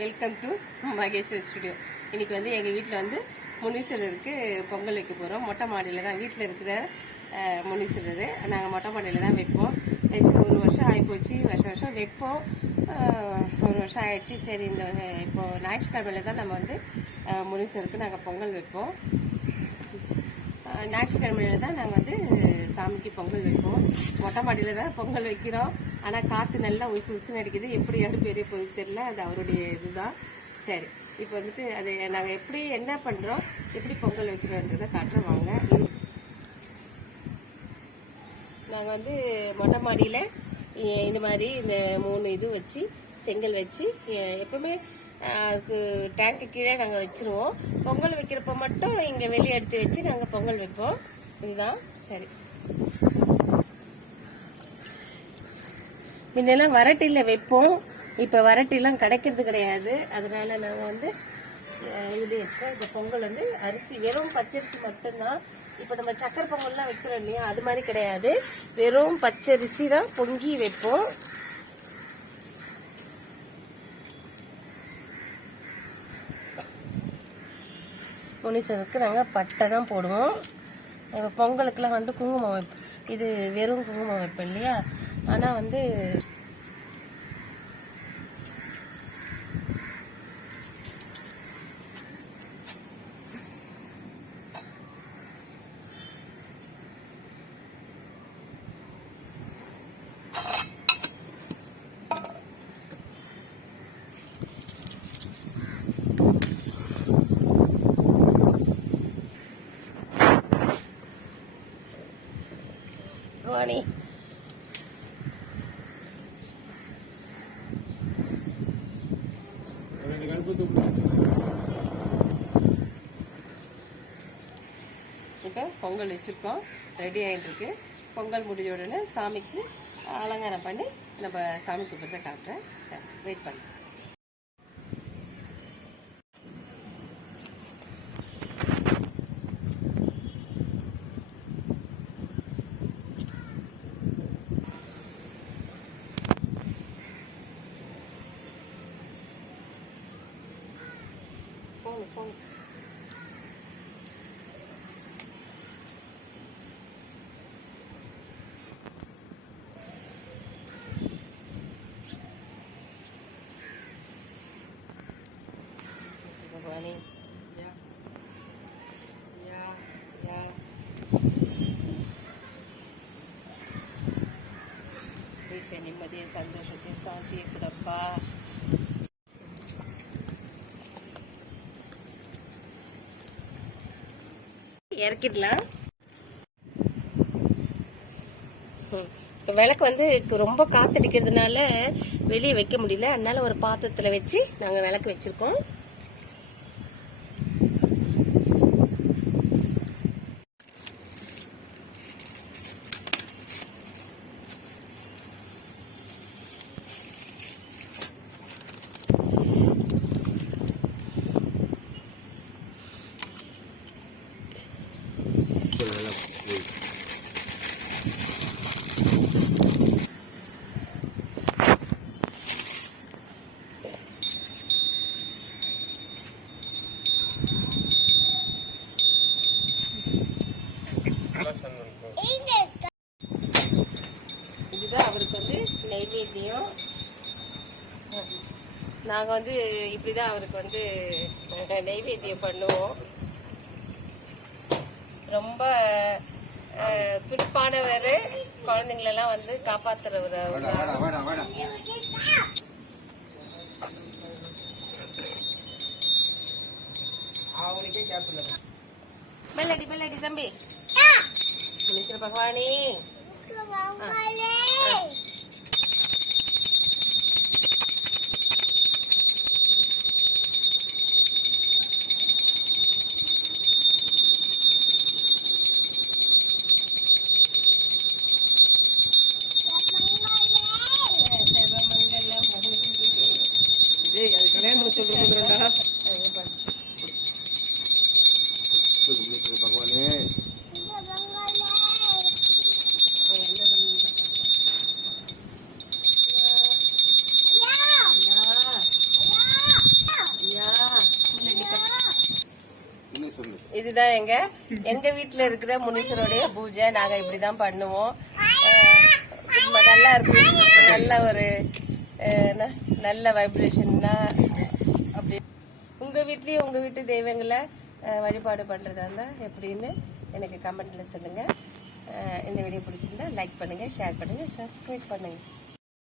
Welcome to Maheswar studio இன்னைக்கு வந்து எங்கள் வீட்டில் வந்து முனீஸ்வரருக்கு பொங்கல் வைக்க போகிறோம் மொட்டை மாடியில் தான் வீட்டில் இருக்கிற முனீஸ்வரர் நாங்கள் மொட்டை மாடியில் தான் வைப்போம். வச்சு ஒரு வருஷம் ஆகிப்போச்சு வருஷம் வருஷம் வைப்போம். ஒரு வருஷம் ஆயிடுச்சு. சரி இந்த இப்போ ஞாயிற்றுக்கிழமையில தான் நம்ம வந்து முனீஸ்வருக்கு நாங்கள் பொங்கல் வைப்போம். ஞாயிற்றுக்கிழமையில தான் நாங்கள் வந்து சாமிக்கு பொங்கல் வைப்போம். மொட்டை மாடியில் தான் பொங்கல் வைக்கிறோம். ஆனால் காற்று நல்லா உசு உசுன்னு அடிக்குது. எப்படி யாரும் எரிய பொருள் தெரில அது அவருடைய இதுதான். சரி. இப்போ வந்துட்டு அது நாங்கள் எப்படி என்ன பண்ணுறோம் எப்படி பொங்கல் வைக்கிறோன்றதை காட்டுறோம். வாங்க. நாங்கள் வந்து மொட்டை மாடியில் இந்த மாதிரி இந்த மூணு இது வச்சு செங்கல் வச்சு எப்பவுமே அதுக்கு டேங்க்கு கீழே நாங்கள் வச்சுருவோம். பொங்கல் வைக்கிறப்ப மட்டும் இங்கே வெளியே எடுத்து வச்சு நாங்கள் பொங்கல் வைப்போம். இதுதான். சரி. முன்னெல்லாம் வரட்டியில் வைப்போம். இப்போ வரட்டிலாம் கிடைக்கிறது கிடையாது. அதனால நாங்கள் வந்து இது இந்த பொங்கல் வந்து அரிசி வெறும் பச்சரிசி மட்டும்தான். இப்போ நம்ம சக்கரை பொங்கல்லாம் வைக்கிறோம் இல்லையா? அது மாதிரி கிடையாது. வெறும் பச்சரிசி தான் பொங்கி வைப்போம். முனீஸ்வரருக்கு நாங்கள் பட்டை தான் போடுவோம். இப்போ பொங்கலுக்குலாம் வந்து குங்குமம் வைப்போம் இது வெறும் குங்குமம் வைப்போம் இல்லையா? ஆனால் வந்து வாணி. இப்போ பொங்கல் வச்சுருக்கோம். ரெடி ஆகிட்டுருக்கு பொங்கல் முடிஞ்ச உடனே சாமிக்கு அலங்காரம் பண்ணி நம்ம சாமி கும்பிட்றத காட்டுறேன். சரி வெயிட் பண்ணுறேன் பகவானே யா யா யா வீட்டை நிம்மதியை சந்தோஷத்தை சாந்தியை கொடுப்பா இறக்கிடலாம். இப்போ விளக்கு வந்து ரொம்ப காத்தடிக்கிறதுனால வெளியே வைக்க முடியல. அதனால ஒரு பாத்திரத்தில் வச்சு நாங்கள் விளக்கு வச்சுருக்கோம். இதுதான் அவருக்கு வந்து நைவேத்தியம். நாங்கள் வந்து இப்படி தான் அவருக்கு வந்து நைவேத்தியம் பண்ணுவோம். ரொம்ப துடிப்பானவர். குழந்தைங்களெல்லாம் வந்து காப்பாத்துறவர். மெல்லடி மெல்லடி தம்பி. பகவானே. இதுதான் எங்க? எங்க வீட்டுல இருக்கிற முனீஸ்வருடைய பூஜை. நாங்க இப்படிதான் பண்ணுவோம். நல்லா இருக்கும் நல்ல ஒரு நல்ல வைப்ரேஷன்னா உங்க வீட்லயும் உங்க வீட்டு தெய்வங்களை வழிபாடு பண்றதா இருந்தா எப்படின்னு எனக்கு கமெண்ட்ல சொல்லுங்க. இந்த வீடியோ பிடிச்சிருந்தா லைக் பண்ணுங்க ஷேர் பண்ணுங்க சப்ஸ்கிரைப் பண்ணுங்க.